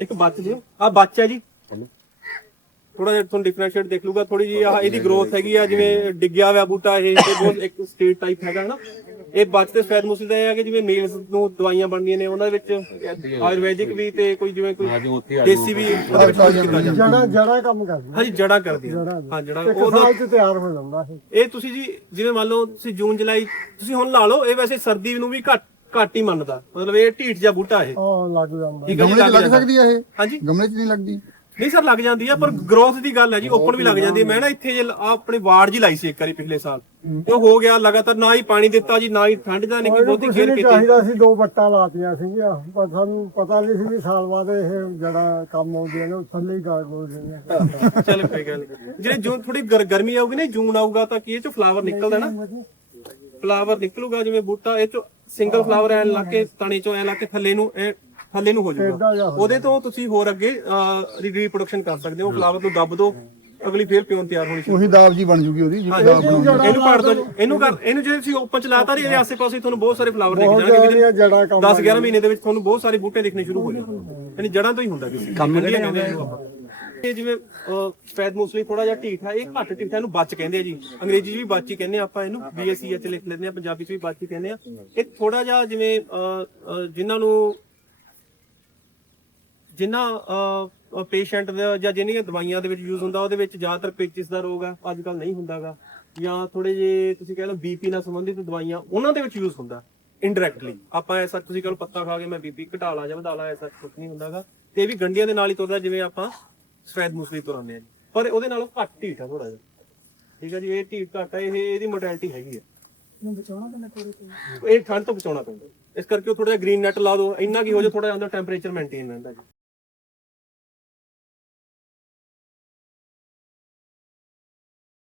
ਇੱਕ ਬੱਚ ਜੀ। ਆ ਬੱਚ ਹੈ ਜੀ। ਥੋੜਾ ਜਿਹਾ ਤੁਹਾਨੂੰ ਡਿਫਰੈਂਸ਼ੀਏਟ ਦੇਖ ਲੂਗਾ ਥੋੜੀ ਜੀ ਆਹ ਇਹਦੀ ਗਰੋਥ ਹੈਗੀ ਆ ਜਿਵੇਂ ਡਿੱਗਿਆ ਹੋਇਆ ਬੂਟਾ ਇਹ ਇਹ ਬਹੁਤ ਇੱਕ ਸਟੇਟ ਟਾਈਪ ਹੈਗਾ ਨਾ ਇਹ ਬੱਚ ਤੇ ਸਫੈਦ ਮੁਸਲੀ ਦਾ ਇਹ ਹੈ ਕਿ ਜਿਵੇਂ ਮੇਲਸ ਨੂੰ ਦਵਾਈਆਂ ਬਣਦੀਆਂ ਨੇ ਉਹਨਾਂ ਵਿੱਚ ਆਯੁਰਵੈਦਿਕ ਵੀ ਤੇ ਕੋਈ ਜਿਵੇਂ ਕੋਈ ਦੇਸੀ ਵੀ ਉਹਦੇ ਵਿੱਚ use ਕੀਤਾ ਜਾਂਦਾ। ਜੜਾ ਜੜਾ ਕੰਮ ਕਰਦੀ ਹਾਂਜੀ ਜੜਾ ਕਰਦੀ ਆ ਹਾਂ ਜੜਾ ਉਹਦਾ ਸਾਲ ਚ ਤਿਆਰ ਹੋ ਜਾਂਦਾ ਇਹ ਤੁਸੀਂ ਜੀ ਜਿਵੇਂ ਮੰਨ ਲਓ ਤੁਸੀਂ ਜੂਨ ਜੁਲਾਈ ਤੁਸੀਂ ਹੁਣ ਲਾ ਲਓ ਇਹ ਵੈਸੇ ਸਰਦੀ ਨੂੰ ਵੀ ਘੱਟ ਘੱਟ ਹੀ ਮੰਨਦਾ। ਮਤਲਬ ਇਹ ਢੀਠ ਜਿਹਾ ਬੂਟਾ ਇਹ। ਉਹ ਲੱਗ ਜਾਂਦਾ। ਠੀਕ ਹੈ ਜੀ ਗਮਲੇ 'ਚ ਲੱਗ ਲੱਗ ਜਾਂਦਾ। ਸਕਦੀ ਆ ਇਹ? ਹਾਂਜੀ। ਗਮਲੇ 'ਚ ਨਹੀਂ ਲੱਗਦੀ? ਨਹੀਂ ਸਰ ਲੱਗ ਜਾਂਦੀ ਆ ਪਰ ਗਰੋਥ ਦੀ ਗੱਲ ਹੈ ਜੀ ਓਪਨ ਵੀ ਲੱਗ ਜਾਂਦੀ ਹੈ। ਮੈਂ ਨਾ ਇੱਥੇ ਜੇ ਲ- ਆਹ ਆਪਣੀ ਵਾਰਡ ਜੀ ਲਾਈ ਸੀ ਇੱਕ ਵਾਰੀ ਪਿਛਲੇ ਸਾਲ। ਤੇ ਉਹ ਹੋ ਗਿਆ ਲਗਾਤਾਰ ਨਾ ਹੀ ਪਾਣੀ ਦਿੱਤਾ ਜੀ ਨਾ ਹੀ ਠੰਡ ਦਾ ਨਹੀਂ ਕੋਈ ਬਹੁਤੀ ਨਹੀਂ ਕੀਤੀ। ਚਾਹੀਦਾ ਸੀ ਦੋ ਬੱਟਾਂ ਲਾਤੀਆਂ ਸੀਗੀਆਂ। ਪਰ ਸਾਨੂੰ ਪਤਾ ਨਹੀਂ ਸੀ ਵੀ ਸਾਲ ਬਾਅਦ ਇਹ ਜਿਹੜਾ ਕੰਮ ਆਉਂਦੀਆਂ ਨੇ ਉਹ ਥੱਲੇ ਹੀ ਗਾੜ ਹੋ ਜਾਂਦੀਆਂ ਚੱਲ ਕੋਈ ਗੱਲ ਨਹੀਂ। ਜਿਹੜੇ ਜੂਨ ਥੋੜੀ ਗਰਮੀ ਆਊਗੀ ਨਾ ਜੂਨ ਆਊਗਾ ਤਾਂ ਕੀ ਇਹ ਚ ਫਲਾਵਰ ਨਿਕਲਦਾ ਨਾ? ਫਲਾਵਰ ਨਿਕਲੂਗਾ ਜਿਵੇਂ ਬੂਟਾ ਇਹ ਚ ਸਿੰਗਲ ਫਲਾਵਰ ਐ ਲਾ ਕੇ ਤਣੇ ਚੋਂ ਐ ਲਾ ਕੇ ਥੱਲੇ ਨੂੰ ਇਹ ਥੱਲੇ ਨੂੰ ਹੋ ਜਾਊਗਾ। ਉਹਦੇ ਤੋਂ ਤੁਸੀਂ ਹੋਰ ਅੱਗੇ ਰੀਪਰੋਡਕਸ਼ਨ ਕਰ ਸਕਦੇ ਹੋ। ਫਲਾਵਰ ਨੂੰ ਦੱਬ ਦੋ ਅਗਲੀ ਫੇਰ ਪਿਓਨ ਤਿਆਰ ਹੋਣੀ ਸ਼ੁਰੂ। ਉਹੀ ਦਾਬ ਜੀ ਬਣ ਜੂਗੀ ਉਹਦੀ ਜਿਹੜੀ ਦਾਬ ਬਣਾਉਂਦੀ ਇਹਨੂੰ ਕੱਢ ਦੋ। ਇਹਨੂੰ ਕਰ ਇਹਨੂੰ ਜੇ ਤੁਸੀਂ ਓਪਨ ਚ ਲਾਤਾ ਇਹਦੇ ਆਸੇ ਪਾਸੇ ਤੁਹਾਨੂੰ ਬਹੁਤ ਸਾਰੇ ਫਲਾਵਰ ਦਿਖ ਜਾਣਗੇ। ਜਿਹੜੀਆਂ ਜੜਾ ਕੰਮ 10 11 ਮਹੀਨੇ ਦੇ ਵਿੱਚ ਤੁਹਾਨੂੰ ਬਹੁਤ ਸਾਰੇ ਬੂਟੇ ਦਿਖਣੇ ਸ਼ੁਰੂ ਹੋ ਜਾਣਗੇ। ਯਾਨੀ ਜੜਾਂ ਤੋਂ ਹੀ ਹੁੰਦਾ ਕਿਸੇ ਕੰਮ ਕਹਿੰਦੇ ਇਹਨੂੰ ਆਪਾਂ। ਇਹ ਜਿਵੇਂ ਫੈਦ ਮੂਸਲੀ ਥੋੜਾ ਜਿਹਾ ਢੀਠ ਆ, ਇਹ ਘੱਟ ਢੀਠ ਆ, ਇਹਨੂੰ ਬੱਚ ਕਹਿੰਦੇ ਆ ਜੀ। ਅੰਗਰੇਜ਼ੀ 'ਚ ਵੀ ਬੱਚ ਹੀ ਕਹਿੰਦੇ ਆ ਆਪਾਂ ਇਹਨੂੰ ਬੀਐਸਸੀ ਚ ਲਿਖ ਲੈਂਦੇ ਆ, ਪੰਜਾਬੀ 'ਚ ਵੀ ਬੱਚ ਹੀ ਕਹਿੰਦੇ ਆ। ਇਹ ਥੋੜਾ ਜਿਹਾ ਜਿਵੇਂ ਜਿਨ੍ਹਾਂ ਨੂੰ, ਜਿਨ੍ਹਾਂ ਪੇਸ਼ੈਂਟ ਦਾ ਜਾਂ ਜਿਹਨੀਆਂ ਦਵਾਈਆਂ ਦੇ ਵਿੱਚ ਯੂਜ਼ ਹੁੰਦਾ, ਉਹਦੇ ਵਿੱਚ ਜ਼ਿਆਦਾਤਰ ਪੇਚਿਸ ਦਾ ਰੋਗ ਆ ਅੱਜ ਕੱਲ ਨਹੀਂ ਹੁੰਦਾਗਾ। ਜਾਂ ਥੋੜੇ ਜੇ ਤੁਸੀਂ ਕਹਿ ਲਓ ਬੀਪੀ ਨਾਲ ਸੰਬੰਧਿਤ ਦਵਾਈਆਂ, ਉਹਨਾਂ ਦੇ ਵਿੱਚ ਯੂਜ਼ ਹੁੰਦਾ ਇਨਡਾਇਰੈਕਟਲੀ ਆਪਾਂ ਐਸਾ ਤੁਸੀਂ ਕਹੋ ਪੱਤਾ ਖਾ ਕੇ ਮੈਂ ਬੀਪੀ ਘਟਾ ਲਾ ਜਾਂ ਵਧਾ ਲਾ ਐਸਾ ਕੁਝ ਨਹੀਂ ਹੁੰਦਾਗਾ। ਤੇ ਇਹ ਵੀ ਗੰਡੀਆਂ ਦੇ ਨਾਲ ਹੀ ਤੁਰਦਾ, ਜਿਵੇਂ ਆਪਾਂ ਸਫੈਦ ਮੂਸਲੀ ਤੁਰਾਉਂਦੇ ਆ ਜੀ। ਪਰ ਉਹਦੇ ਨਾਲੋਂ ਘੱਟ ਢੀਠ ਆ ਥੋੜਾ ਜਿਹਾ। ਠੀਕ ਆ ਜੀ ਇਹ ਢੀਠ ਘੱਟ ਆ ਇਹ ਇਹਦੀ ਮੋਰਟੈਲਿਟੀ ਹੈਗੀ ਆ। ਨੂੰ ਬਚਾਉਣਾ ਪੈਂਦਾ ਥੋੜੇ ਇਹ ਠੰਡ ਤੋਂ ਬਚਾਉਣਾ ਪੈਂਦਾ। ਇਸ ਕਰਕੇ ਉਹ ਥੋੜਾ ਜਿਹਾ ਗ੍ਰੀਨ ਨੈਟ ਲਾ ਦਿਓ। ਇੰਨਾ ਕੀ ਹੋ ਜਾ ਥੋੜਾ ਜਿਹਾ ਅੰਦਰ ਟੈਂਪਰੇਚਰ ਮੇਨਟੇਨ ਰਹਿੰਦਾ ਜੀ।